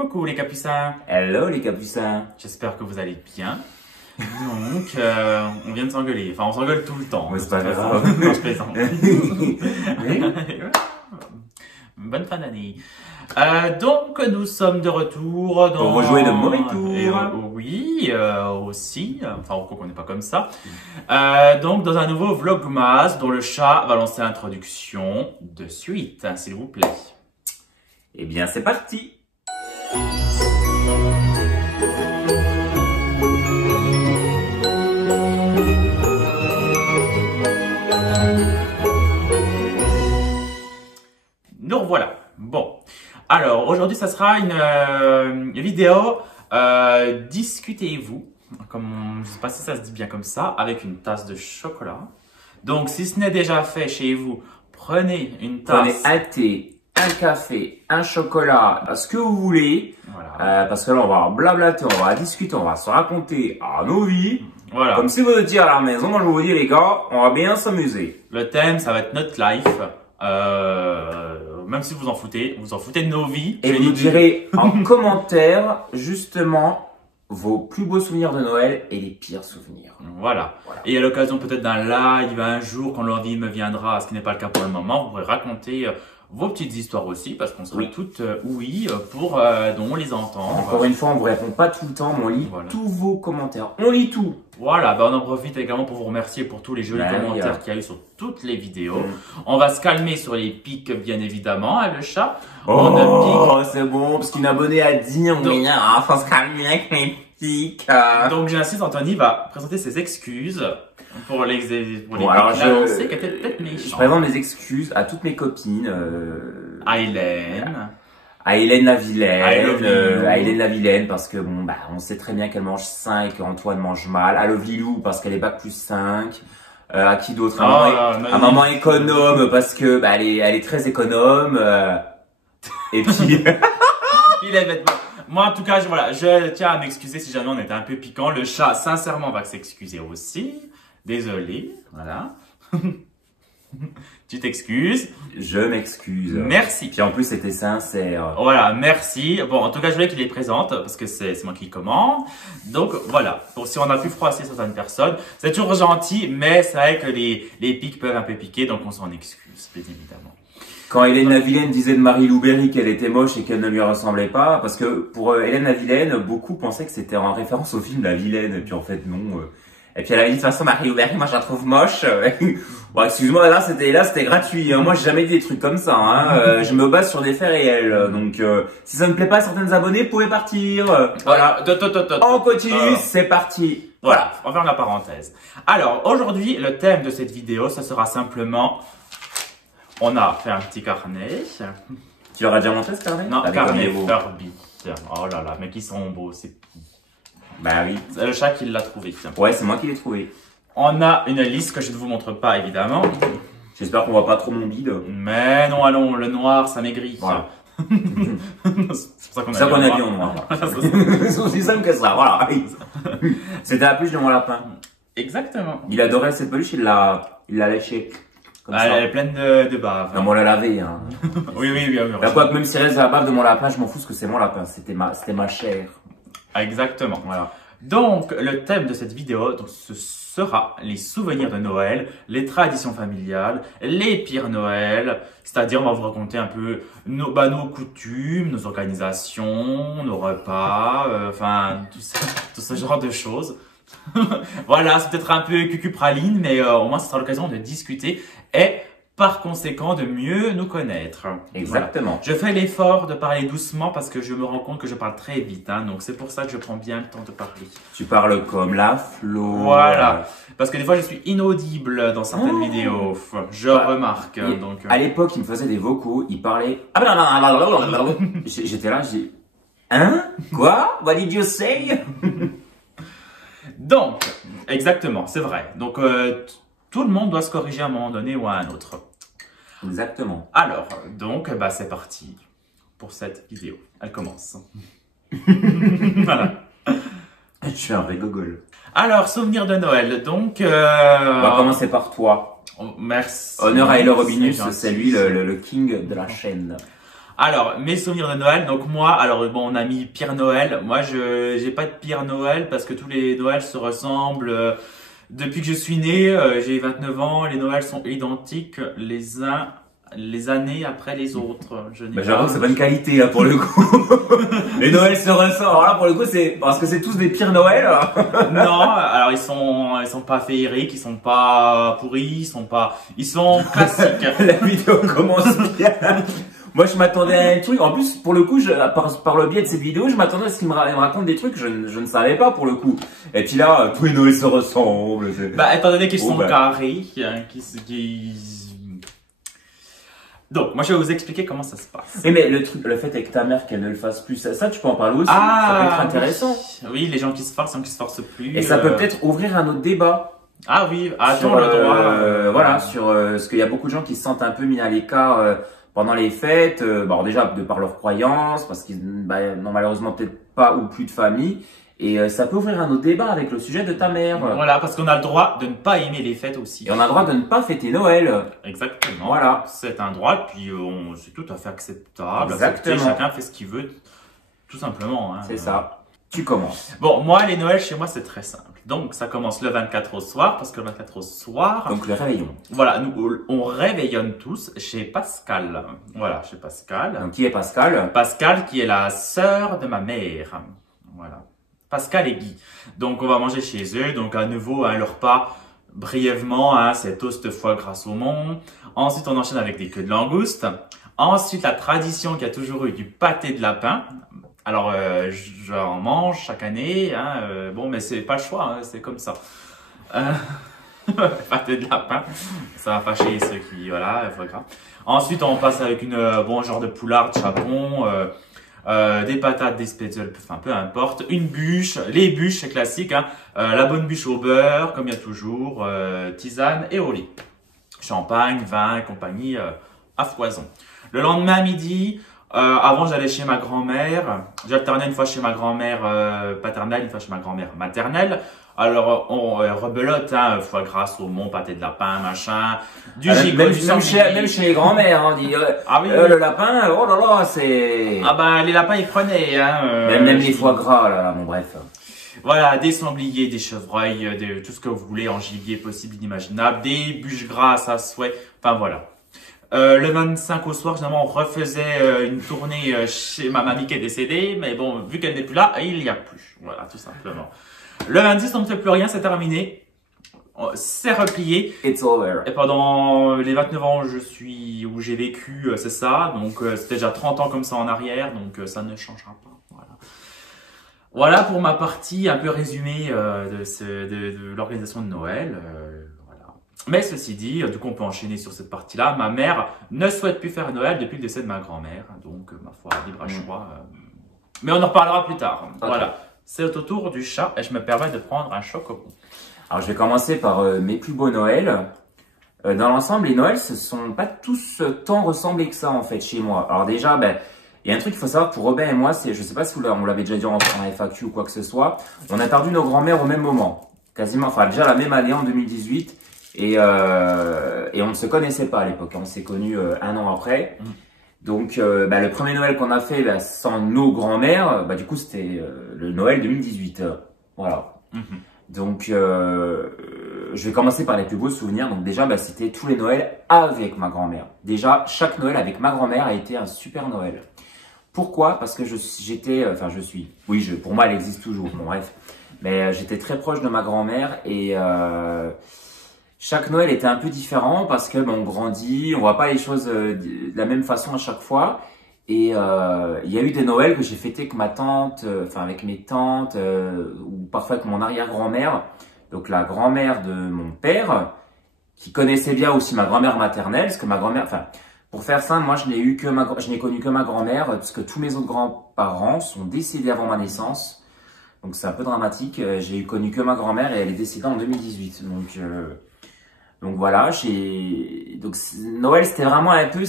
Coucou les capucins. Hello les capucins. J'espère que vous allez bien. Donc, on vient de s'engueuler. Enfin, on s'engueule tout le temps. Ouais, c'est pas grave. Non, je plaisante. Bonne fin d'année. Donc, nous sommes de retour dans... Pour rejouer de mauvais tours. Oui, aussi. Enfin, au coup qu'on n'est pas comme ça. Donc, dans un nouveau Vlogmas dont le chat va lancer l'introduction de suite, hein, s'il vous plaît. Eh bien, c'est parti. Nous revoilà. Bon. Alors, aujourd'hui, ça sera une vidéo discutez-vous, comme je sais pas si ça se dit bien comme ça, avec une tasse de chocolat. Donc, si ce n'est déjà fait chez vous, prenez une tasse. Prenez un thé, un café, un chocolat, ce que vous voulez. Voilà. Parce que là, on va blablater, on va discuter, on va se raconter nos vies. Voilà. Comme si vous étiez à la maison. Moi, je vous dis, les gars, on va bien s'amuser. Le thème, ça va être notre life. Même si vous en foutez de nos vies. Et vous nous direz en commentaire, justement, vos plus beaux souvenirs de Noël et les pires souvenirs. Voilà. Et à l'occasion peut-être d'un live un jour, quand l'envie me viendra, ce qui n'est pas le cas pour le moment, vous pourrez raconter vos petites histoires aussi, parce qu'on sera toutes oui pour dont on les entend. Encore une fois, on vous répond pas tout le temps, mais on lit tous vos commentaires. On lit tout. Voilà, on en profite également pour vous remercier pour tous les jolis commentaires qu'il y a eu sur toutes les vidéos. On va se calmer sur les pics, bien évidemment, hein, le chat. Oh, c'est bon, parce qu'une abonnée a dit, on faut se calmer avec les pics. Donc j'insiste, Anthony va présenter ses excuses pour les bon, alors je qu'elle était peut-être méchante. Je présente mes excuses à toutes mes copines. À Hélène. À Hélène la Vilaine, parce que bon, on sait très bien qu'elle mange 5 et qu'Antoine mange mal. À Lovelilou, parce qu'elle est bac plus 5. À qui d'autre? À maman économe, parce que elle est très économe. Et puis... Il est bête. Moi, en tout cas, je tiens à m'excuser si jamais on était un peu piquant. Le chat, sincèrement, va s'excuser aussi. Désolé, voilà. Tu t'excuses. Je m'excuse. Merci. Puis en plus, c'était sincère. Voilà, merci. Bon, en tout cas, je voulais qu'il les présente parce que c'est moi qui le commande. Donc, voilà. Pour si on a pu froisser certaines personnes, c'est toujours gentil, mais c'est vrai que les pics peuvent un peu piquer, donc on s'en excuse, bien évidemment. Quand Hélène la Vilaine disait de Marie-Lou Berry qu'elle était moche et qu'elle ne lui ressemblait pas, parce que pour Hélène la Vilaine, beaucoup pensaient que c'était en référence au film La Vilaine, et puis en fait non. Et puis elle a dit de toute façon Marie-Lou Berry, moi je la trouve moche. Bon, excuse-moi, là c'était gratuit. Moi j'ai jamais dit des trucs comme ça. Hein. Je me base sur des faits réels. Donc si ça ne plaît pas à certaines abonnées, vous pouvez partir. Voilà. On continue, c'est parti. Voilà, on ferme la parenthèse. Alors aujourd'hui, le thème de cette vidéo, ça sera simplement... On a fait un petit carnet. Tu leur as déjà montré ce carnet? Non, carnet Furby. Oh là là, mais qui sont beaux, c'est... Bah oui. C'est le chat qui l'a trouvé. Ouais, c'est moi qui l'ai trouvé. On a une liste que je ne vous montre pas, évidemment. J'espère qu'on voit pas trop mon bide. Mais non, allons, le noir, ça maigrit. Voilà. C'est pour ça qu'on a dit en noir. C'est aussi simple que ça, voilà. C'était la peluche de mon lapin. Exactement. Il adorait cette peluche, il l'a léchée. Elle est pleine de bave. Non, mais on l'a lavé. Hein. Oui. La quoi, même si elle reste la bave de mon lapin, je m'en fous parce que c'est mon lapin. C'était ma chair. Exactement. Voilà. Donc, le thème de cette vidéo, ce sera les souvenirs de Noël, les traditions familiales, les pires Noël. C'est-à-dire, on va vous raconter un peu nos coutumes, nos organisations, nos repas, enfin, tout ce genre de choses. Voilà, c'est peut-être un peu cucupraline, mais au moins, ce sera l'occasion de discuter et par conséquent de mieux nous connaître. Exactement. Voilà. Je fais l'effort de parler doucement parce que je me rends compte que je parle très vite, hein, donc c'est pour ça que je prends bien le temps de parler. Tu parles comme la Flo. Voilà, parce que des fois je suis inaudible dans certaines vidéos, je remarque. Donc, à l'époque, il me faisait des vocaux, il parlait... J'étais là, j'ai... Hein? Quoi? What did you say? Donc, exactement, c'est vrai. Donc, tout le monde doit se corriger à un moment donné ou à un autre. Exactement. Alors, donc, c'est parti pour cette vidéo. Elle commence. Voilà. Je suis un vrai gogol. Alors, souvenir de Noël. Donc, on va commencer par toi. Merci. Honneur à Hello Robinus, c'est lui le king de la chaîne. Alors, mes souvenirs de Noël, donc moi, alors bon, on a mis Pire Noël. Moi, j'ai pas de Pire Noël parce que tous les Noëls se ressemblent. Depuis que je suis né, j'ai 29 ans, les Noëls sont identiques les années après les autres. J'avoue que c'est bonne qualité là pour le coup. Les Noëls se ressemblent. Alors là pour le coup c'est parce que c'est tous des pires Noëls. Non, alors ils sont pas féeriques, ils sont pas pourris, ils sont classiques. La vidéo commence bien. Moi, je m'attendais à un truc. En plus, pour le coup, par le biais de cette vidéo, je m'attendais à ce qu'il me raconte des trucs que je ne savais pas pour le coup. Et puis là, tous les Noëls se ressemblent. Bah, étant donné qu'ils sont carrés, Donc, moi, je vais vous expliquer comment ça se passe. Mais le fait avec ta mère qu'elle ne le fasse plus, ça, tu peux en parler aussi. Ça peut être intéressant. Oui, les gens qui se forcent, qui se forcent plus. Et ça peut peut-être ouvrir un autre débat. Ah oui, attends le droit. Voilà, sur ce qu'il y a beaucoup de gens qui se sentent un peu mis à l'écart pendant les fêtes. Bon, déjà de par leurs croyances, parce qu'ils n'ont malheureusement peut-être pas ou plus de famille. Et ça peut ouvrir un autre débat avec le sujet de ta mère. Voilà, parce qu'on a le droit de ne pas aimer les fêtes aussi. Et on a le droit de ne pas fêter Noël. Exactement. Voilà. C'est un droit, puis c'est tout à fait acceptable. Exactement. Chacun fait ce qu'il veut, tout simplement. Hein. C'est ça. Tu commences. Bon, moi, les Noëls chez moi, c'est très simple. Donc, ça commence le 24 au soir, parce que le 24 au soir... Donc, le réveillon. Voilà, nous, on réveillonne tous chez Pascal. Voilà, chez Pascal. Donc, qui est Pascal? Pascal, qui est la sœur de ma mère. Voilà. Pascal et Guy. Donc, on va manger chez eux. Donc, à nouveau, le repas, brièvement, c'est toast foie gras saumon. Ensuite, on enchaîne avec des queues de langouste. Ensuite, la tradition qui a toujours eu du pâté de lapin. Alors, j'en mange chaque année. Bon, mais c'est pas le choix, c'est comme ça. Pâté de lapin. Ça va fâcher ceux qui... Voilà, foie gras. Ensuite, on passe avec bon genre de poularde, chapon... des patates, des spetzels, enfin peu importe, une bûche, les bûches c'est classique, la bonne bûche au beurre comme il y a toujours, tisane et au lait, champagne, vin et compagnie à foison. Le lendemain midi, avant j'allais chez ma grand-mère, j'alternais une fois chez ma grand-mère paternelle, une fois chez ma grand-mère maternelle. Alors, on rebelote, foie gras, saumon, pâté de lapin, machin, du gigot, même chez les grands-mères, on dit, ah oui, le lapin, oh là là, c'est... Ah ben, les lapins, ils prenaient, même les foie gras, là, bon bref. Voilà, des sangliers, des chevreuils, tout ce que vous voulez en gibier possible, inimaginable, des bûches grasses à souhait, enfin voilà. Le 25 au soir, généralement, on refaisait une tournée chez ma mamie qui est décédée, mais bon, vu qu'elle n'est plus là, il n'y a plus. Voilà, tout simplement. Le 26, on ne fait plus rien, c'est terminé. C'est replié. It's over. Et pendant les 29 ans où j'ai vécu, c'est ça. Donc, c'était déjà 30 ans comme ça en arrière, donc ça ne changera pas. Voilà. Voilà pour ma partie un peu résumée de l'organisation de Noël. Voilà. Mais ceci dit, du coup, on peut enchaîner sur cette partie-là. Ma mère ne souhaite plus faire Noël depuis le décès de ma grand-mère. Donc, ma foi, libre choix. Mais on en reparlera plus tard. Okay. Voilà. C'est au tour du chat et je me permets de prendre un chocobo. Alors, je vais commencer par mes plus beaux Noëls. Dans l'ensemble, les Noëls se sont pas tous tant ressemblés que ça, en fait, chez moi. Alors déjà, il y a un truc qu'il faut savoir pour Robin et moi, c'est, je sais pas si on l'avait déjà dit en FAQ ou quoi que ce soit, on a perdu nos grands-mères au même moment. Quasiment, enfin, déjà la même année, en 2018. Et on ne se connaissait pas à l'époque. On s'est connus un an après. Donc, le premier Noël qu'on a fait sans nos grands-mères, du coup, c'était le Noël 2018. Voilà. Donc, je vais commencer par les plus beaux souvenirs. Donc déjà, c'était tous les Noëls avec ma grand-mère. Déjà, chaque Noël avec ma grand-mère a été un super Noël. Pourquoi? Parce que pour moi, elle existe toujours. Bon, bref. Mais j'étais très proche de ma grand-mère et chaque Noël était un peu différent parce que on grandit, on voit pas les choses de la même façon à chaque fois. Et il y a eu des Noëls que j'ai fêtés avec ma tante, avec mes tantes, ou parfois avec mon arrière-grand-mère, donc la grand-mère de mon père, qui connaissait bien aussi ma grand-mère maternelle, parce que ma grand-mère, pour faire simple, moi je n'ai connu que ma grand-mère, parce que tous mes autres grands-parents sont décédés avant ma naissance, donc c'est un peu dramatique. J'ai connu que ma grand-mère et elle est décédée en 2018, donc voilà. Donc Noël c'était vraiment un peu,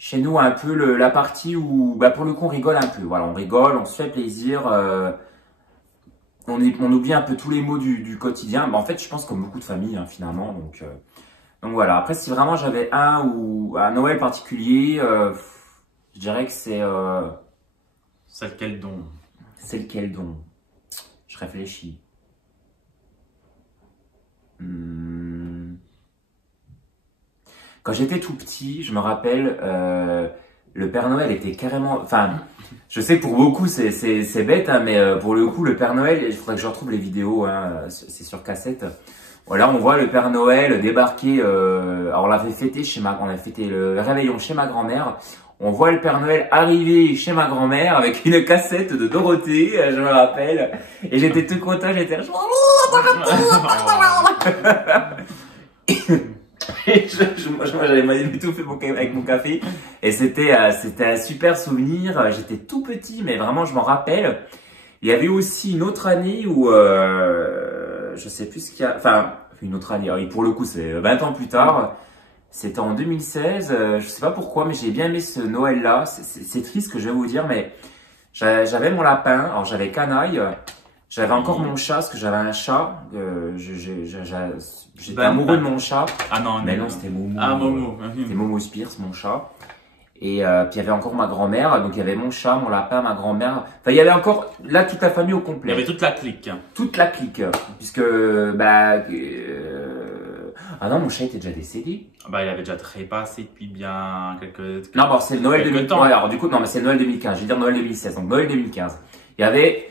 chez nous, un peu la partie où, pour le coup, on rigole un peu. Voilà, on rigole, on se fait plaisir. On oublie un peu tous les maux du quotidien. En fait, je pense comme beaucoup de familles, finalement. Donc voilà, après si vraiment j'avais un Noël particulier, je dirais que C'est lequel don? c'est lequel donc? Je réfléchis. Quand j'étais tout petit, je me rappelle, le Père Noël était carrément... Enfin, je sais que pour beaucoup c'est bête, hein, mais pour le coup, le Père Noël, il faudrait que je retrouve les vidéos, hein, c'est sur cassette. Voilà, on voit le Père Noël débarquer, alors on l'avait fêté on a fêté le réveillon chez ma grand-mère. On voit le Père Noël arriver chez ma grand-mère avec une cassette de Dorothée, je me rappelle. Et j'étais tout content, j'étais là, et moi, j'avais tout fait avec mon café. Et c'était un super souvenir. J'étais tout petit, mais vraiment, je m'en rappelle. Il y avait aussi une autre année où, je sais plus ce qu'il y a, enfin, une autre année. Et pour le coup, c'est 20 ans plus tard. C'était en 2016. Je sais pas pourquoi, mais j'ai bien aimé ce Noël-là. C'est triste ce que je vais vous dire, mais j'avais mon lapin. Alors, j'avais Canaille. J'avais encore mon chat, parce que j'avais un chat. J'étais amoureux de mon chat. Ah non, mais non, c'était Momo. Ah, Momo. C'était Momo Spears, mon chat. Et puis il y avait encore ma grand-mère. Donc il y avait mon chat, mon lapin, ma grand-mère. Enfin, il y avait encore là toute la famille au complet. Il y avait toute la clique. Toute la clique. Puisque, ah non, mon chat était déjà décédé. Bah, il avait déjà trépassé depuis bien quelques... Non, bon, c'est le Noël 2015. temps. Ouais, alors du coup, non, mais c'est Noël 2015. Je vais dire Noël 2016. Donc Noël 2015. Il y avait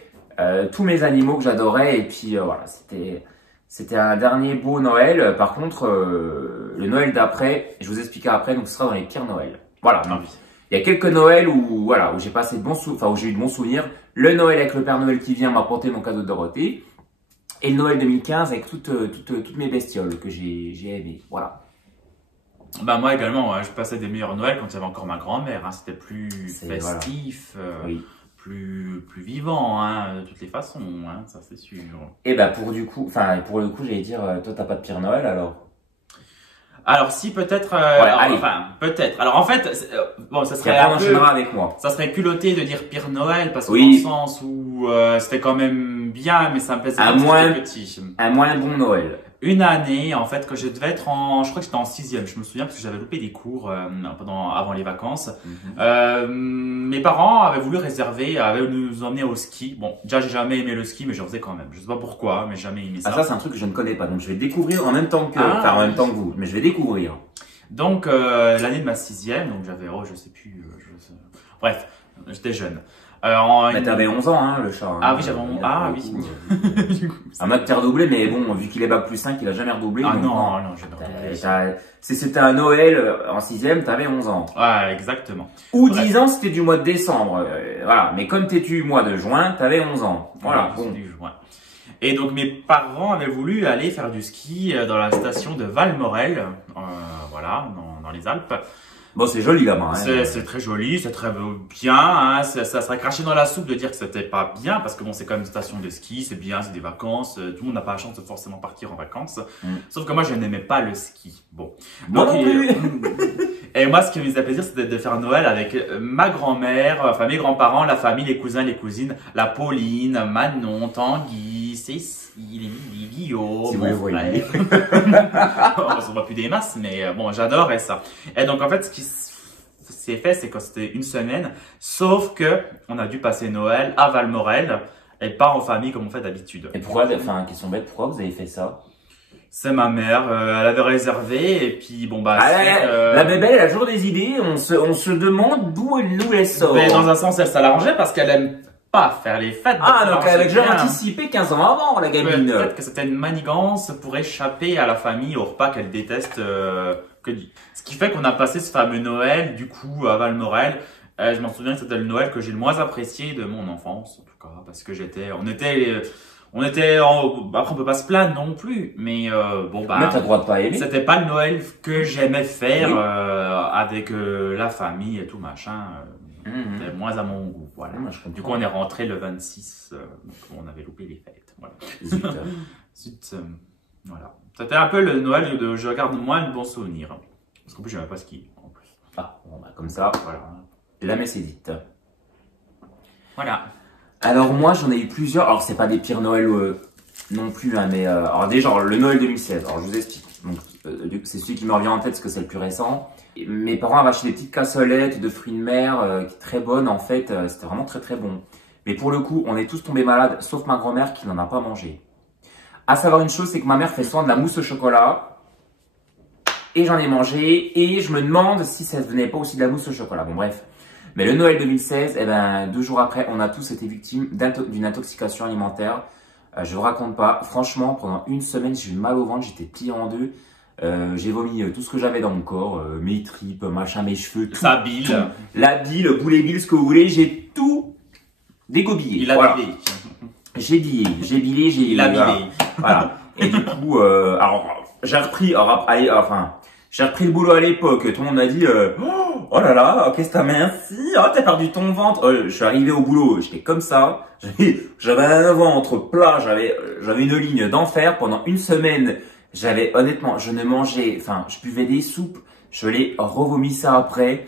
tous mes animaux que j'adorais. Et puis voilà, c'était un dernier beau Noël. Par contre, le Noël d'après, je vous expliquerai après, donc ce sera dans les pires Noëls. Voilà. Ah oui. Il y a quelques Noëls où j'ai passé de bons où j'ai eu de bons souvenirs. Le Noël avec le Père Noël qui vient m'apporter mon cadeau de Dorothée. Et le Noël 2015 avec toutes mes bestioles que j'ai aimées. Voilà. Bah moi également, ouais, je passais des meilleurs Noëls quand il y avait encore ma grand-mère. Hein. C'était plus festif, voilà. Oui. plus vivant, hein, de toutes les façons, hein, ça c'est sûr. Et bah pour le coup, j'allais dire, toi t'as pas de pire Noël alors? Alors si peut-être, peut-être. Alors en fait, bon, ça serait un peu, avec moi. Ça serait culotté de dire pire Noël parce que oui. dans le sens où c'était quand même bien, mais ça me plaisait petit. Un moins bon Noël. Une année, en fait, que je devais être je crois que j'étais en 6e, je me souviens, parce que j'avais loupé des cours avant les vacances. Mes parents avaient voulu avaient nous emmener au ski. Bon, déjà, j'ai jamais aimé le ski, mais j'en faisais quand même. Je sais pas pourquoi, mais j'ai jamais aimé ça. Ah, ça, c'est un truc que je ne connais pas, donc je vais découvrir en même temps que, en même temps que vous, mais je vais découvrir. Donc, l'année de ma 6e, donc j'avais, je sais plus, bref, j'étais jeune. Mais t'avais 11 ans, hein, le chat. Hein, ah oui, j'avais 11 ans. Ah oui. Un mec t'a redoublé, mais bon, vu qu'il est bac plus 5, il a jamais redoublé. Ah non, j'ai pas redoublé. Si c'était un Noël en 6e, t'avais 11 ans. Ah, exactement. Ou 10 ans, c'était du mois de décembre. Voilà. Mais comme t'es du mois de juin, t'avais 11 ans. Voilà. Oui, bon. Du juin. Et donc, mes parents avaient voulu aller faire du ski dans la station de Valmorel, voilà, dans les Alpes. Bon, c'est joli là-bas. Hein. C'est très joli, c'est très bien. Hein. Ça serait craché dans la soupe de dire que c'était pas bien, parce que bon, c'est quand même une station de ski, c'est bien, c'est des vacances. Tout le monde n'a pas la chance de forcément partir en vacances. Sauf que moi, je n'aimais pas le ski. Bon. Moi non plus. Et moi, ce qui me faisait plaisir, c'était de faire Noël avec ma grand-mère, enfin mes grands-parents, la famille, les cousins, les cousines, la Pauline, Manon, Tanguy, Cécile, Guillaume, si mon vous frère. On se voit plus des masses, mais bon, j'adorais ça. Et donc, en fait, ce qui s'est fait, c'est que c'était une semaine, sauf que on a dû passer Noël à Valmorel et pas en famille comme on fait d'habitude. Et pourquoi, enfin, question bête, pourquoi vous avez fait ça? C'est ma mère, elle avait réservé et puis bon bah la bébé elle a toujours des idées, on se demande d'où elle nous les sort. Mais dans un sens elle s'arrangeait parce qu'elle aime pas faire les fêtes. Ah donc elle avait déjà anticipé 15 ans avant la gamine. Peut-être que c'était une manigance pour échapper à la famille, au repas qu'elle déteste. Ce qui fait qu'on a passé ce fameux Noël du coup à Valmorel. Je m'en souviens que c'était le Noël que j'ai le moins apprécié de mon enfance en tout cas parce que après on peut pas se plaindre non plus, mais bon bah. Mais t'as le droit de pas aimer. C'était pas le Noël que j'aimais faire avec la famille et tout machin. C'était moins à mon goût, voilà. Du coup on est rentré le 26, donc on avait loupé les fêtes, voilà. Zut, voilà. C'était un peu le Noël où je garde moins de bons souvenirs, parce qu'en plus j'aimais pas skier en plus. Ah bon bah comme ça, voilà. La messe est dite. Voilà. Alors moi j'en ai eu plusieurs, alors c'est pas des pires Noël non plus, hein, mais alors déjà le Noël 2016, alors je vous explique. Donc C'est celui qui me revient en tête parce que c'est le plus récent. Mes parents avaient acheté des petites cassolettes de fruits de mer, très bonnes en fait. C'était vraiment très très bon. Mais pour le coup, on est tous tombés malades, sauf ma grand-mère qui n'en a pas mangé. À savoir une chose, c'est que ma mère fait soin de la mousse au chocolat. Et j'en ai mangé. Et je me demande si ça ne venait pas aussi de la mousse au chocolat. Bon bref. Mais le Noël 2016, eh ben, 2 jours après, on a tous été victimes d'une intoxication alimentaire. Je vous raconte pas. Franchement, pendant une semaine, j'ai eu mal au ventre, j'étais plié en deux. J'ai vomi tout ce que j'avais dans mon corps, mes tripes, machin, mes cheveux, tout. Sa bile. Tout. La bile, boulet bile, ce que vous voulez, j'ai tout dégobillé. Il a voilà. bilé. J'ai bilé, Il a bilé. Voilà. Et du coup, alors, j'ai repris, j'ai repris le boulot à l'époque. Tout le monde m'a dit, oh là là, qu'est-ce que t'as minci? Oh, t'as perdu ton ventre. Je suis arrivé au boulot, j'étais comme ça. J'avais un ventre plat, j'avais une ligne d'enfer pendant une semaine. Honnêtement, je ne mangeais, je buvais des soupes. Je l'ai revomi ça après.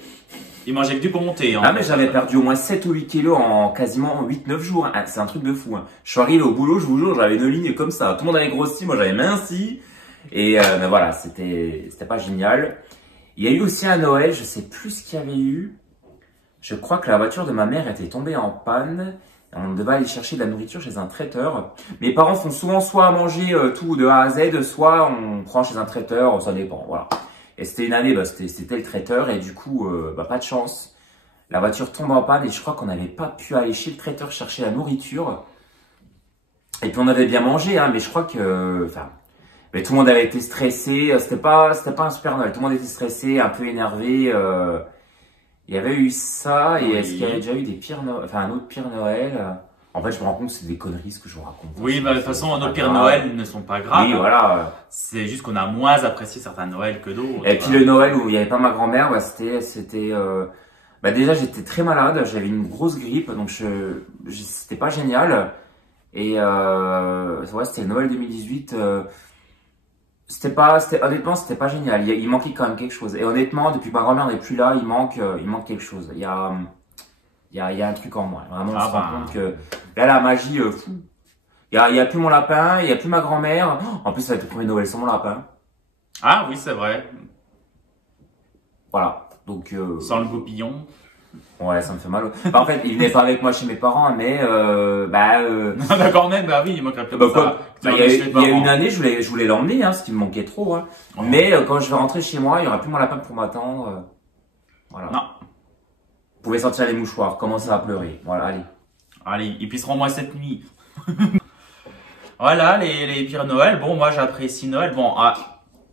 Il mangeait que du pour monter. Ah, mais j'avais perdu au moins 7 ou 8 kilos en quasiment 8-9 jours. Hein. C'est un truc de fou. Hein. Je suis arrivé au boulot, je vous jure, j'avais une ligne comme ça. Tout le monde avait grossi, moi j'avais minci. Et ben voilà, c'était pas génial. Il y a eu aussi un Noël, je sais plus ce qu'il y avait eu. Je crois que la voiture de ma mère était tombée en panne. On devait aller chercher de la nourriture chez un traiteur. Mes parents font souvent soit à manger tout de A à Z, soit on prend chez un traiteur, ça dépend. Voilà. Et c'était une année, c'était le traiteur et du coup, pas de chance. La voiture tombe en panne et je crois qu'on n'avait pas pu aller chez le traiteur chercher la nourriture. Et puis on avait bien mangé, hein, mais je crois que, mais tout le monde avait été stressé. C'était pas un super Noël. Tout le monde était stressé, un peu énervé. Il y avait eu ça. Et Oui. est-ce qu'il y avait déjà eu des pires Noël, un autre pire Noël? En fait, je me rends compte que c'est des conneries ce que je vous raconte. Oui, de toute façon, nos pires Noël ne sont pas graves. Oui, voilà. C'est juste qu'on a moins apprécié certains Noëls que d'autres. Et puis le Noël où il n'y avait pas ma grand-mère, déjà j'étais très malade, j'avais une grosse grippe, donc c'était pas génial. Et c'était le Noël 2018. Honnêtement, c'était pas génial. Il manquait quand même quelque chose. Et honnêtement, depuis que ma grand-mère n'est plus là, il manque quelque chose. Il y a un truc en moi. Vraiment, on se rend compte que là, la magie, fou. Il y a plus mon lapin, il y a plus ma grand-mère. En plus, ça va être le premier Noël sans mon lapin. Ah oui, c'est vrai. Voilà. Donc, sans le goupillon. Ouais, ça me fait mal. En fait, il venait pas avec moi chez mes parents, mais D'accord, même, bah oui, il manquerait plus de ça. Il y a une année, je voulais l'emmener, hein, parce qu'il me manquait trop. Hein. Oh. Mais quand je vais rentrer chez moi, il y aura plus mon lapin pour m'attendre. Voilà. Non. Vous pouvez sortir les mouchoirs, commencer à pleurer. Voilà, allez. Allez, ils pisseront moins cette nuit. Voilà, les pires Noël. Bon, moi, j'apprécie Noël. Bon,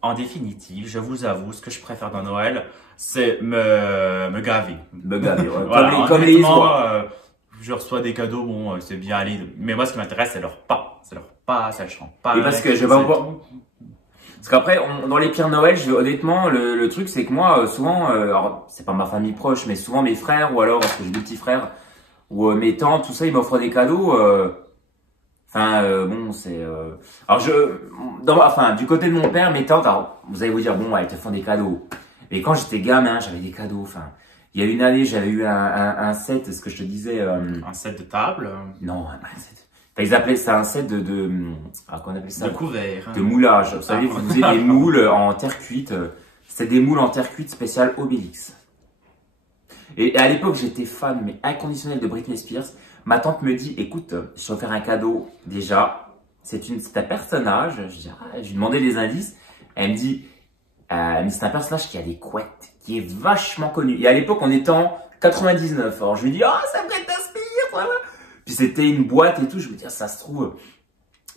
en définitive, je vous avoue, ce que je préfère dans Noël, c'est me gaver. Me gaver, ouais. Voilà, comme les Isrois. Je reçois des cadeaux, bon, c'est bien aller. Mais moi, ce qui m'intéresse, c'est leur repas. C'est leur repas, c'est le champagne. Et parce que je vais voir. Parce qu'après, dans les pires Noël, honnêtement, le truc, c'est que moi, souvent, alors, c'est pas ma famille proche, mais souvent mes frères, ou alors, parce que j'ai deux petits frères, ou mes tantes, tout ça, ils m'offrent des cadeaux. Bon, c'est. Alors, du côté de mon père, mes tantes, alors, vous allez vous dire, bon, elles te font des cadeaux. Mais quand j'étais gamin, j'avais des cadeaux. Enfin, il y a une année, j'avais eu un set, ce que je te disais. Un set de table. Non, un set. Ils appelaient ça un set qu'on appelle ça? De couvert. De moulage. Vous savez, vous faisiez des moules en terre cuite. C'était des moules en terre cuite spécial Obélix. Et à l'époque, j'étais fan, mais inconditionnel de Britney Spears. Ma tante me dit, écoute, je vais faire un cadeau. Déjà, c'est un personnage. Je lui demandais des indices. Elle me dit, c'est un personnage qui a des couettes, qui est vachement connu. Et à l'époque, on était en 99. Alors, je lui dis, ça me t'inspire, voilà. Puis c'était une boîte et tout. Je me dis, ça se trouve.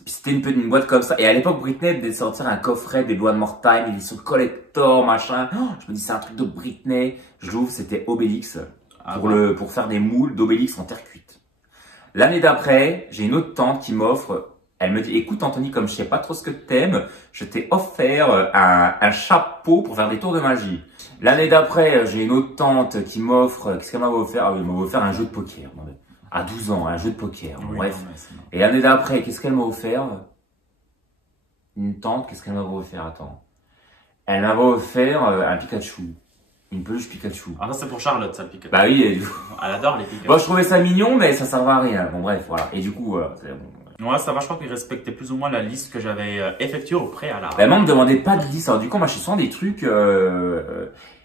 Puis c'était une boîte comme ça. Et à l'époque, Britney venait de sortir un coffret des One More Time, édition collector, machin. Je me dis, c'est un truc de Britney. Je l'ouvre, c'était Obélix. Pour faire des moules d'Obélix en terre cuite. L'année d'après, j'ai une autre tante qui m'offre. Elle me dit, écoute Anthony, comme je sais pas trop ce que t'aimes, je t'ai offert un chapeau pour faire des tours de magie. L'année d'après, j'ai une autre tante qui m'offre, qu'est-ce qu'elle m'a offert? Ah oui, elle m'a offert un jeu de poker. À 12 ans, un jeu de poker. Oui, bref. Non, et l'année d'après, qu'est-ce qu'elle m'a offert? Une tante, qu'est-ce qu'elle m'a offert? Attends. Elle m'a offert un Pikachu. Une peluche Pikachu. Ah, ça c'est pour Charlotte, ça, le Pikachu. Bah oui, Elle adore les Pikachu. Bon, je trouvais ça mignon, mais ça servait à rien. Bon, bref, voilà. Et du coup, Ouais, ça va, je crois qu'ils respectaient plus ou moins la liste que j'avais effectuée au préalable. Ben, moi, on me demandait pas de liste. Alors, du coup, moi, je suis souvent des trucs.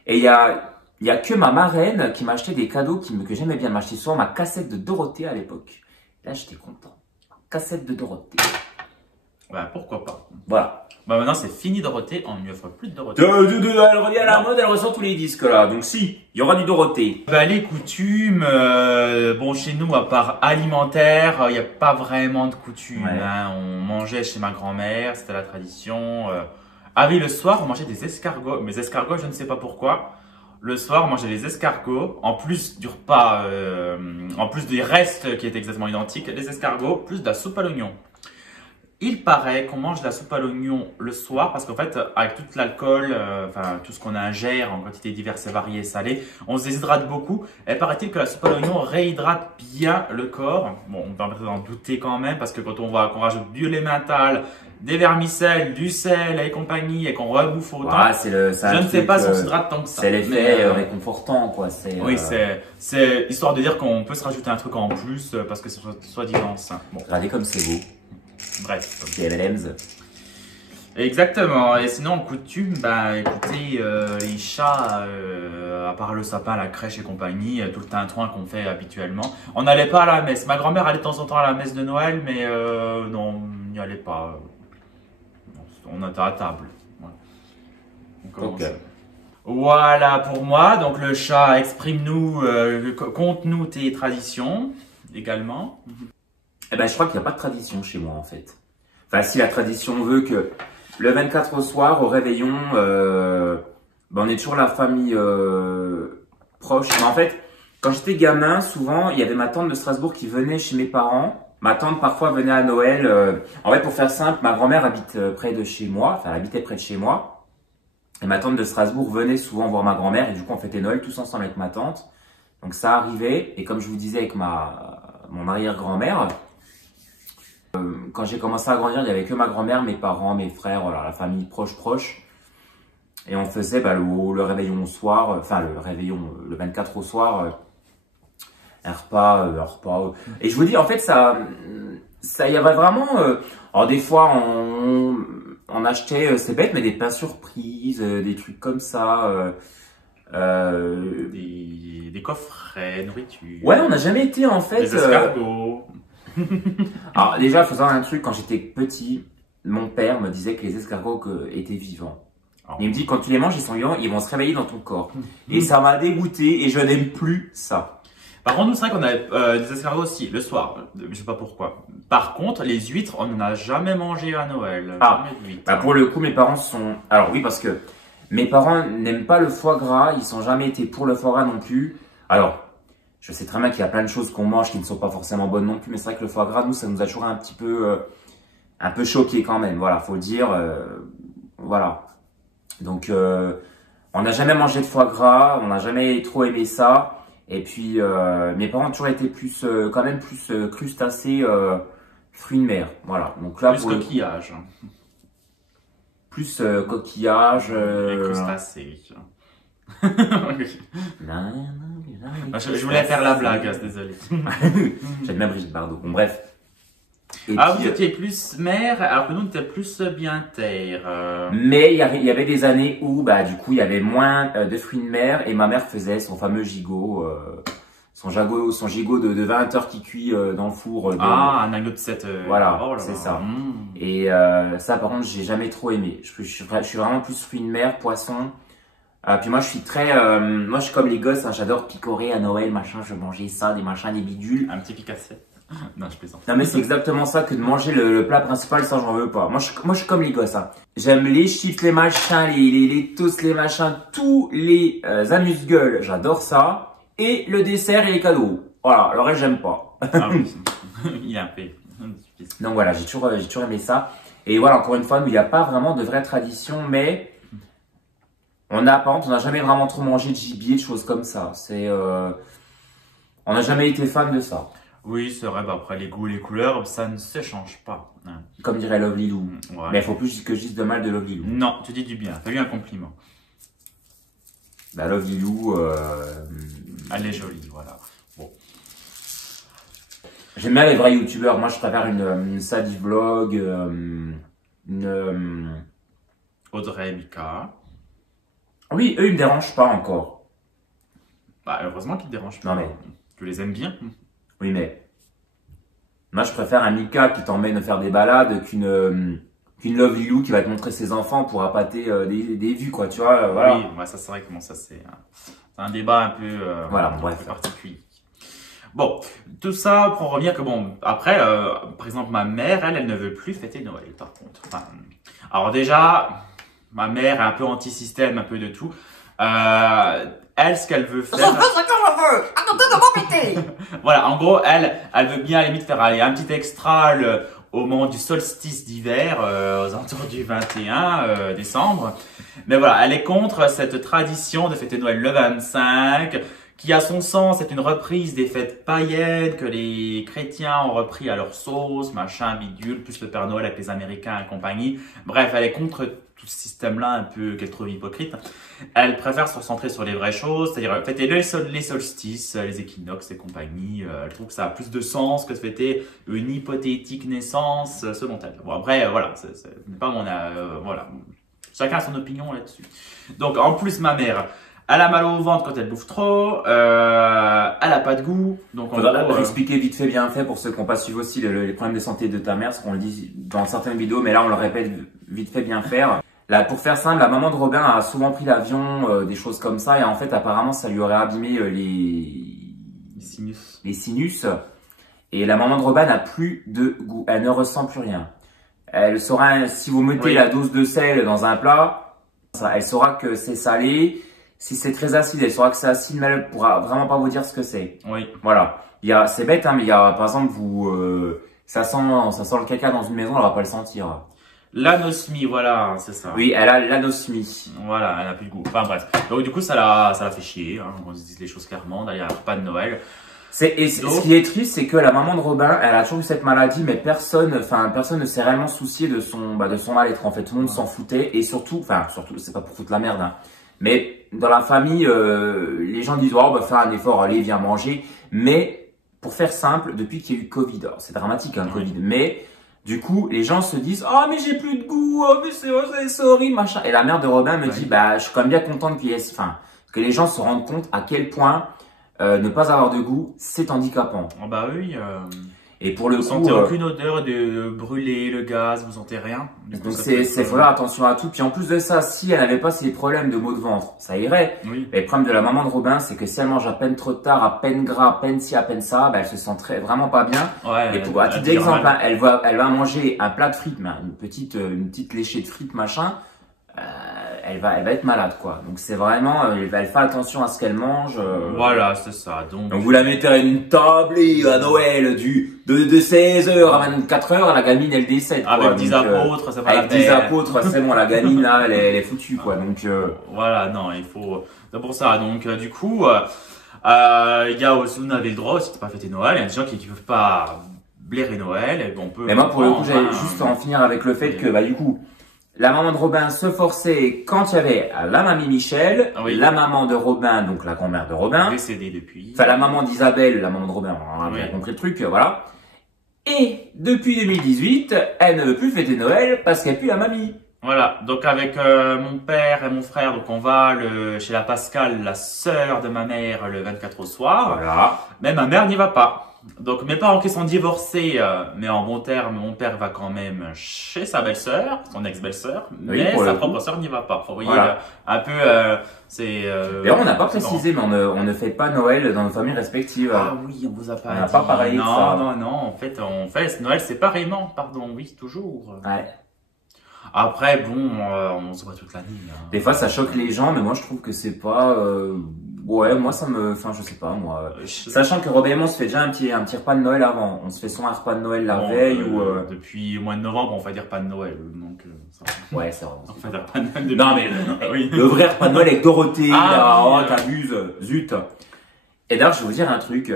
Et il y a que ma marraine qui m'a acheté des cadeaux que j'aimais bien. Elle m'a acheté souvent ma cassette de Dorothée à l'époque. Là, j'étais content. Cassette de Dorothée. Bah, pourquoi pas. Voilà. Bah, maintenant, c'est fini Dorothée, on ne lui offre plus de Dorothée. Elle revient à la mode, elle ressort tous les disques là. Donc, si, il y aura du Dorothée. Bah, les coutumes, bon, chez nous, à part alimentaire, il n'y a pas vraiment de coutumes. Ouais. Hein. On mangeait chez ma grand-mère, c'était la tradition. Ah oui, le soir, on mangeait des escargots. Mais escargots, je ne sais pas pourquoi. Le soir, on mangeait les escargots, en plus du repas, en plus des restes qui étaient exactement identiques, les escargots, plus de la soupe à l'oignon. Il paraît qu'on mange de la soupe à l'oignon le soir parce qu'en fait, avec tout l'alcool, enfin tout ce qu'on ingère en quantité diverses et variées et salées, on se déshydrate beaucoup. Et paraît-il que la soupe à l'oignon réhydrate bien le corps. Bon, on peut d'en douter quand même parce que quand on voit qu'on rajoute du emmental, des vermicelles, du sel et compagnie et qu'on rebouffe autant, Ouais, je ne sais pas si on s'hydrate tant que ça. C'est l'effet réconfortant, quoi. Oui, c'est histoire de dire qu'on peut se rajouter un truc en plus parce que c'est soi-disant sain. Bon, Regardez comme c'est beau. bref. C'est M&M's. Exactement. Et sinon, en coutume, bah écoutez, les chats, à part le sapin, la crèche et compagnie, tout le tintouin qu'on fait habituellement. On n'allait pas à la messe. Ma grand-mère allait de temps en temps à la messe de Noël, mais non, on n'y allait pas. On était à table. Voilà. On commence. Ok. Voilà pour moi. Donc le chat, exprime-nous, conte-nous tes traditions également. Eh ben, je crois qu'il n'y a pas de tradition chez moi, en fait. Enfin, si la tradition veut que le 24 au soir, au réveillon, ben, on est toujours la famille proche. Mais en fait, quand j'étais gamin, souvent, il y avait ma tante de Strasbourg qui venait chez mes parents. Ma tante, parfois, venait à Noël. En fait, pour faire simple, ma grand-mère habite près de chez moi. Enfin, elle habitait près de chez moi. Et ma tante de Strasbourg venait souvent voir ma grand-mère. Et du coup, on fêtait Noël tous ensemble avec ma tante. Donc, ça arrivait. Et comme je vous disais avec mon arrière-grand-mère, quand j'ai commencé à grandir, il n'y avait que ma grand-mère, mes parents, mes frères, voilà, la famille proche. Et on faisait le réveillon au soir, enfin le réveillon le 24 au soir, un repas. Et je vous dis, en fait, il y avait vraiment. Alors des fois, on achetait, c'est bête, mais des pains surprises, des trucs comme ça. Des coffrets, nourriture. Ouais, on n'a jamais été en fait. Des escargots. Alors déjà, il faut savoir un truc, quand j'étais petit, mon père me disait que les escargots étaient vivants. Oh. Il me dit, quand tu les manges, ils sont vivants, ils vont se réveiller dans ton corps. Et ça m'a dégoûté et je n'aime plus ça. Par contre, nous, c'est vrai qu'on avait des escargots aussi, le soir. Je sais pas pourquoi. Par contre, les huîtres, on n'en a jamais mangé à Noël. Ah, Jamais de huîtres. bah pour le coup, mes parents sont... Alors oui, parce que mes parents n'aiment pas le foie gras, ils n'ont jamais été pour le foie gras non plus. Alors, je sais très bien qu'il y a plein de choses qu'on mange qui ne sont pas forcément bonnes non plus, mais c'est vrai que le foie gras, nous, ça nous a toujours un peu choqué quand même. Voilà, faut le dire. Voilà. Donc, on n'a jamais mangé de foie gras, on n'a jamais trop aimé ça. Et puis, mes parents ont toujours été quand même plus crustacés, fruits de mer. Voilà. Donc là, Plus coquillage. Plus coquillage. Et crustacés. Je voulais faire la blague, désolé. J'aime bien Brigitte Bardot. Bon, bref. Et ah, puis, vous étiez plus mer, alors que nous, on était plus bien terre. Mais il y avait des années où, bah, du coup, il y avait moins de fruits de mer et ma mère faisait son fameux gigot, son gigot de 20 heures qui cuit dans le four. Un agneau de 7 heures. Voilà, Oh là c'est là. ça. Et ça, par contre, j'ai jamais trop aimé. Je suis vraiment plus fruits de mer, poisson. Puis moi, je suis moi, je suis comme les gosses, hein, j'adore picorer à Noël, machin, je mangeais ça, des machins, des bidules. Un petit picassé. Non, je plaisante. Non, mais c'est exactement ça que de manger le plat principal, ça, j'en veux pas. Moi, je suis comme les gosses, hein. J'aime les chips, les machins, les toasts, les machins, tous les amuse-gueules, j'adore ça. Et le dessert et les cadeaux. Voilà, le reste, j'aime pas. Ah oui, il a un peu. Donc voilà, j'ai toujours aimé ça. Et voilà, encore une fois, nous, il n'y a pas vraiment de vraie tradition, mais par exemple, on n'a jamais vraiment trop mangé de gibier, de choses comme ça. On n'a jamais été fan de ça. Oui, c'est vrai, après les goûts et les couleurs, ça ne se change pas. Hein. Comme dirait Lovely Lou. Ouais. Mais il faut plus que je dise de mal de Lovely Lou. Non, tu dis du bien, fais-lui un compliment. Bah, Lovely Lou, Elle est jolie, voilà. Bon. J'aime bien les vrais youtubeurs. Moi, je préfère une Sadie Vlog, Audrey, Mika. Oui, eux, ils me dérangent pas encore. Bah, heureusement qu'ils te dérangent pas. Non, mais... Tu les aimes bien. Oui, mais... Moi, je préfère un Mika qui t'emmène faire des balades qu'une Love Lilou qui va te montrer ses enfants pour appâter des vues, quoi, tu vois, voilà. Oui, ouais, ça c'est vrai comment ça c'est un débat un peu, Voilà, un bref. peu particulier. Bon, tout ça pour revenir que bon, après, par exemple, ma mère, elle ne veut plus fêter Noël, par contre. Enfin, alors déjà, ma mère est un peu anti-système, un peu de tout. Elle, ce qu'elle veut faire... Je veux ce que je veux. Arrêtez de m'embêter. Voilà, en gros, elle veut bien à la limite faire un petit extra au moment du solstice d'hiver, aux alentours du 21 décembre. Mais voilà, elle est contre cette tradition de fêter Noël le 25, qui à son sens est une reprise des fêtes païennes que les chrétiens ont repris à leur sauce, machin, bidule, plus le Père Noël avec les Américains et compagnie. Bref, elle est contre tout ce système-là un peu qu'elle trouve hypocrite. Elle préfère se recentrer sur les vraies choses, c'est-à-dire fêter les solstices, les équinoxes et compagnie. Elle trouve que ça a plus de sens que de fêter une hypothétique naissance, selon elle. Bon après, voilà, ce n'est pas mon... voilà, chacun a son opinion là-dessus. Donc en plus, ma mère... Elle a mal au ventre quand elle bouffe trop, elle a pas de goût, donc On va expliquer vite fait, bien fait pour ceux qui n'ont pas suivi aussi les problèmes de santé de ta mère, ce qu'on le dit dans certaines vidéos, mais là on le répète vite fait, bien faire. Là, pour faire simple, la maman de Robin a souvent pris l'avion, des choses comme ça, et en fait apparemment ça lui aurait abîmé les sinus. Et la maman de Robin n'a plus de goût, elle ne ressent plus rien. Elle saura, si vous mettez la dose de sel dans un plat, elle saura que c'est salé. Si c'est très acide, elle saura que c'est acide, mais elle pourra vraiment pas vous dire ce que c'est. Oui. Voilà. C'est bête, hein, mais il y a, par exemple, ça sent le caca dans une maison, elle va pas le sentir. L'anosmie, voilà, c'est ça. Oui, elle a l'anosmie. Voilà, elle a plus de goût. Enfin bref. Donc du coup, ça l'a fait chier, hein, on se dise les choses clairement. D'ailleurs, pas de Noël. Ce qui est triste, c'est que la maman de Robin, elle a toujours eu cette maladie, mais personne ne s'est réellement soucié de son mal-être. En fait, tout le monde s'en foutait, et surtout, c'est pas pour foutre la merde, hein. Mais dans la famille, les gens disent oh bah fais un effort, allez viens manger. Mais pour faire simple, depuis qu'il y a eu Covid, c'est dramatique hein, Covid, mais du coup les gens se disent oh mais j'ai plus de goût, oh mais c'est horrible machin. Et la mère de Robin me dit bah je suis quand même bien contente que les gens se rendent compte à quel point ne pas avoir de goût c'est handicapant. Oh bah oui. Et pour le vous coup, sentez aucune odeur de brûler, le gaz, vous sentez rien. Donc c'est faut faire attention à tout. Puis en plus de ça, si elle n'avait pas ces problèmes de maux de ventre, ça irait. Oui. Mais le problème de la maman de Robin, c'est que si elle mange à peine trop tard, à peine gras, à peine ci, à peine ça, bah, elle se sent vraiment pas bien. Ouais, et pour à titre d'exemple, hein, elle va manger un plat de frites, mais une petite léchée de frites machin. Elle va être malade quoi. Donc c'est vraiment, elle fait attention à ce qu'elle mange. Voilà, c'est ça. Donc vous la mettez à une table à Noël de 16h à 24h, la gamine elle décède. Avec 10 apôtres, c'est pas la peine. Avec 10 apôtres, c'est bon, la gamine là, elle est foutue quoi. Donc voilà, non, il faut. C'est pour ça. Donc du coup, il y a aussi, vous avez le droit aussi de pas fêter Noël. Il y a des gens qui peuvent pas blairer Noël. Et on peut. Mais moi pour le coup, j'allais juste en finir avec le fait que bah du coup. La maman de Robin se forçait quand il y avait la mamie Michel, la maman de Robin, donc la grand-mère de Robin. Décédée depuis. Enfin, la maman d'Isabelle, la maman de Robin, on a bien compris le truc, voilà. Et depuis 2018, elle ne veut plus fêter Noël parce qu'elle pue la mamie. Voilà, donc avec mon père et mon frère, donc on va chez la Pascale, la sœur de ma mère, le 24 au soir. Voilà. Mais ma mère n'y va pas. Donc mes parents qui sont divorcés, mais en bon terme, mon père va quand même chez sa belle-sœur, son ex-belle-sœur, mais sa propre sœur n'y va pas. Vous voyez, un peu, c'est... D'ailleurs, on n'a pas précisé, mais on ne fête pas Noël dans nos familles respectives. Ah oui, on vous a pas dit. On n'a pas parlé de ça. Non, en fait, on fait Noël séparément, pardon, oui, toujours. Ouais. Après, bon, on se voit toute l'année. Hein. Des fois, ça choque les gens, mais moi, je trouve que c'est pas... Ouais, moi, je sais pas, moi. Sachant que Robin et moi, on se fait déjà un petit repas de Noël avant. On se fait son repas de Noël la veille ou... Depuis le mois de novembre, on fait des repas de Noël, donc... ça... Ouais, c'est vrai. On fait des repas de Noël depuis... Non, mais oui. Le vrai repas de Noël avec Dorothée, là, t'abuses, zut. Et d'ailleurs, je vais vous dire un truc.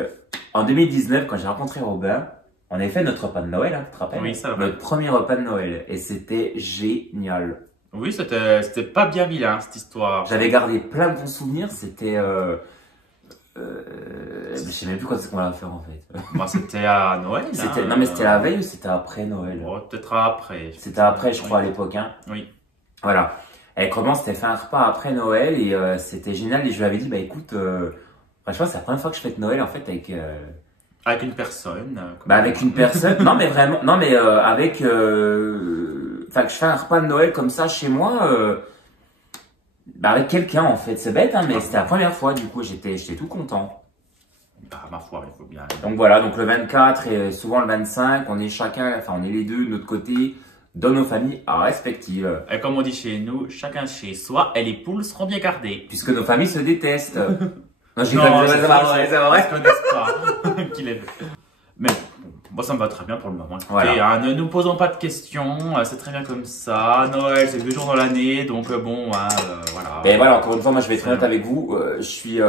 En 2019, quand j'ai rencontré Robin, on avait fait notre repas de Noël, hein, tu te rappelles? Oui, ça va. Notre premier repas de Noël. Et c'était génial. Oui, c'était pas bien vilain, cette histoire. J'avais gardé plein de bons souvenirs. C'était... Je sais même plus quand est-ce qu'on va la faire en fait. Moi, c'était à Noël. C'était, hein, non mais c'était la veille ou c'était après Noël? Oh, peut-être après. C'était après, je crois, à Oui. l'époque. Hein. Oui. Voilà. Avec Roman, c'était fait un repas après Noël et c'était génial. Et je lui avais dit, bah écoute, franchement, c'est la première fois que je fête Noël en fait avec. Avec une personne. Bah avec une personne. Non mais vraiment, non mais avec. Enfin, que je fais un repas de Noël comme ça chez moi. Bah avec quelqu'un en fait. C'est bête, hein, mais c'était la première fois. Du coup, j'étais tout content. Bah, ma foi, il faut bien. Donc voilà, donc le 24 et souvent le 25, on est chacun, enfin on est les deux de notre côté, dans nos familles respectives. Et comme on dit chez nous, chacun chez soi et les poules seront bien gardées. Puisque nos familles se détestent. Non, j'ai Non, pas c'est c'est pas vrai, c'est pas Ils vrai. se connaissent pas. Qu'il est... Mais bon, moi, ça me va très bien pour le moment. Écoutez, Voilà. hein, ne nous posons pas de questions. C'est très bien comme ça. Noël, c'est 2 jours dans l'année. Donc, bon, hein, voilà. Et voilà, encore une fois, moi je vais être honnête avec vous. Je suis.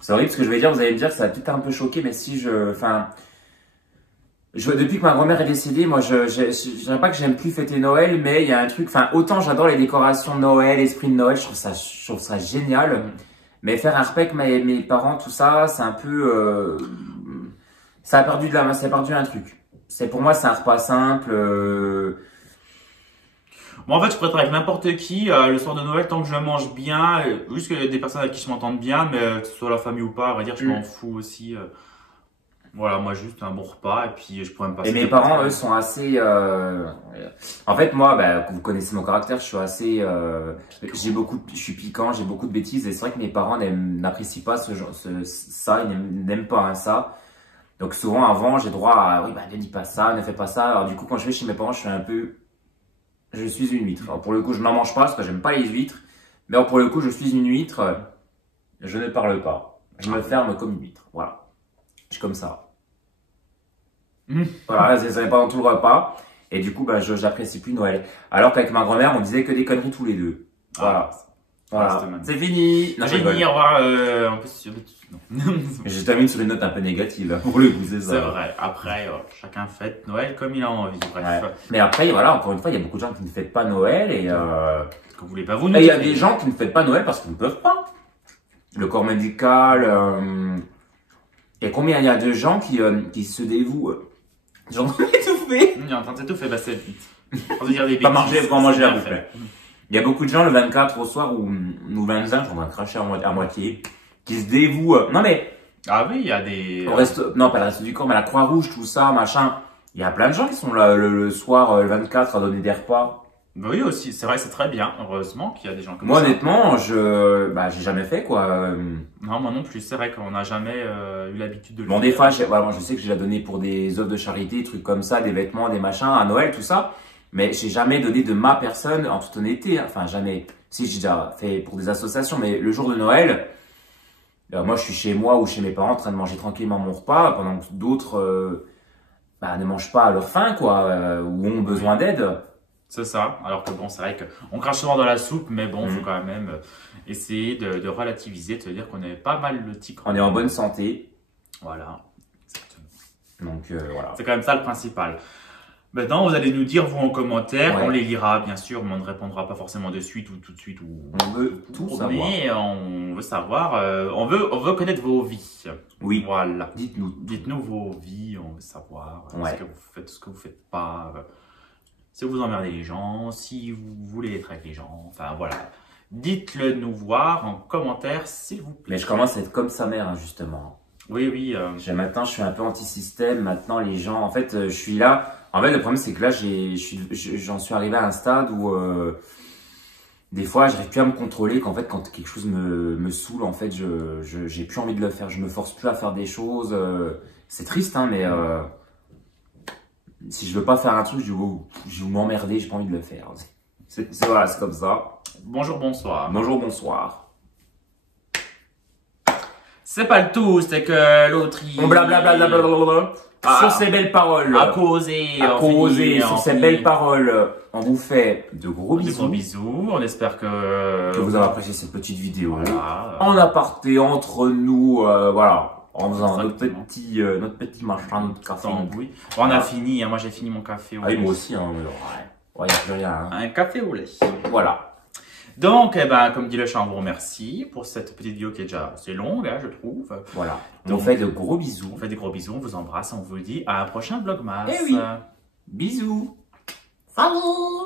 C'est horrible ce que je vais dire, vous allez me dire que ça va peut-être un peu choquer, mais si je. Enfin. Depuis que ma grand-mère est décédée, moi je dirais pas que j'aime plus fêter Noël, mais il y a un truc. Enfin, autant j'adore les décorations de Noël, l'esprit de Noël, je trouve ça génial. Mais faire un repas avec mes parents, tout ça, c'est un peu. Ça a perdu ça a perdu un truc. Pour moi, c'est un repas simple. Moi, en fait, je préfère avec n'importe qui le soir de Noël tant que je mange bien. Juste que des personnes avec qui je m'entende bien, mais que ce soit la famille ou pas, à vrai dire, je m'en fous aussi. Voilà, moi, juste un bon repas et puis je pourrais me passer. Et mes parents, eux, sont assez. En fait, moi, bah, vous connaissez mon caractère, je suis assez. Je suis piquant, j'ai beaucoup de bêtises, et c'est vrai que mes parents n'apprécient pas ça, ils n'aiment pas hein, ça. Donc souvent, avant, j'ai droit à, oui, bah, ne dis pas ça, ne fais pas ça. Alors du coup, quand je vais chez mes parents, je suis un peu. Je suis une huître. Alors, pour le coup, je n'en mange pas parce que j'aime pas les huîtres. Mais alors, pour le coup, je suis une huître. Je ne parle pas. Je me ferme comme une huître. Voilà. Je suis comme ça. Voilà, ça n'est pas dans tout le repas. Et du coup, bah, j'apprécie plus Noël. Alors qu'avec ma grand-mère, on disait que des conneries tous les deux. Voilà. Voilà. C'est fini. Non, J'ai fini, au revoir. Un peu non. Je termine sur une note un peu négative. Pour le coup, c'est ça. C'est vrai. Après, chacun fête Noël comme il a envie. Bref. Ouais. Mais après, voilà, encore une fois, il y a beaucoup de gens qui ne fêtent pas Noël et Que vous voulez pas vous et il y a des gens qui ne fêtent pas Noël parce qu'ils ne peuvent pas. Le corps médical. Et combien il y a de gens qui se dévouent. J'en ai étouffé. Il est en train de s'étouffer, bah c'est vite. On va dire des Pas bêtises, manger c'est à bien bouffer. fait. Il y a beaucoup de gens le 24 au soir ou le 25, j'en ai craché à moitié, qui se dévouent. Non mais Ah oui, il y a des. au resto, non pas le resto du corps, mais la Croix-Rouge, tout ça, machin. Il y a plein de gens qui sont là le soir, le 24 à donner des repas. Bah oui aussi, c'est vrai, c'est très bien. Heureusement qu'il y a des gens comme Moi ça. honnêtement, j'ai jamais fait quoi. Non, moi non plus. C'est vrai qu'on n'a jamais eu l'habitude de le Bon, faire. des fois, voilà, je sais que j'ai déjà donné pour des œuvres de charité, des trucs comme ça, des vêtements, des machins, à Noël, tout ça. Mais j'ai jamais donné de ma personne, en toute honnêteté. Hein. Enfin, jamais. Si, j'ai déjà fait pour des associations, mais le jour de Noël, moi, je suis chez moi ou chez mes parents en train de manger tranquillement mon repas, pendant que d'autres ne mangent pas à leur faim, quoi, ou ont besoin d'aide. C'est ça. Alors que bon, c'est vrai qu'on crache souvent dans la soupe, mais bon, faut quand même essayer de relativiser, de se dire qu'on est pas mal le tic. On est en bonne santé. Voilà. Exactement. Donc, voilà. C'est quand même ça le principal. Maintenant, vous allez nous dire, vous, en commentaire, Ouais. on les lira, bien sûr, mais on ne répondra pas forcément de suite ou tout de suite. On veut tout savoir. Mais on veut savoir, on veut connaître vos vies. Oui. Voilà. Dites-nous. Dites-nous vos vies, on veut savoir Ouais. ce que vous faites, ce que vous faites pas, si vous emmerdez les gens, si vous voulez être avec les gens, enfin voilà. Dites-le nous voir en commentaire, s'il vous plaît. Mais je commence à être comme sa mère, hein, justement. Oui, oui. Maintenant, je suis un peu anti-système. Maintenant, les gens, en fait, je suis là. En fait, le problème, c'est que là, j'en suis arrivé à un stade où, des fois, j'arrive plus à me contrôler. Qu'en fait, quand quelque chose me saoule, en fait, j'ai plus envie de le faire. Je me force plus à faire des choses. C'est triste, hein, mais si je veux pas faire un truc, je vais m'emmerder. J'ai pas envie de le faire. Voilà, c'est comme ça. Bonjour, bonsoir. Bonjour, bonsoir. C'est pas le tout, c'est que l'autre il... On blablabla. Sur ces belles paroles. À causer. À causer sur ces belles paroles. On vous fait de gros Des gros bisous. bisous. On espère que Que vous avez apprécié cette petite vidéo. Voilà. En aparté, entre nous, voilà. En faisant Exactement. notre petit machin, notre café. Oui. On a fini, hein. Moi j'ai fini mon café au Ah lait. oui, moi aussi, hein. Ouais, y a plus rien. Hein. Un café au lait. Voilà. Donc, eh ben, comme dit le chat, on vous remercie pour cette petite vidéo qui est déjà assez longue, hein, je trouve. Voilà. Donc, On fait de gros bisous. On fait des gros bisous, on vous embrasse, on vous dit à un prochain Vlogmas. Eh oui. Bisous. Salut.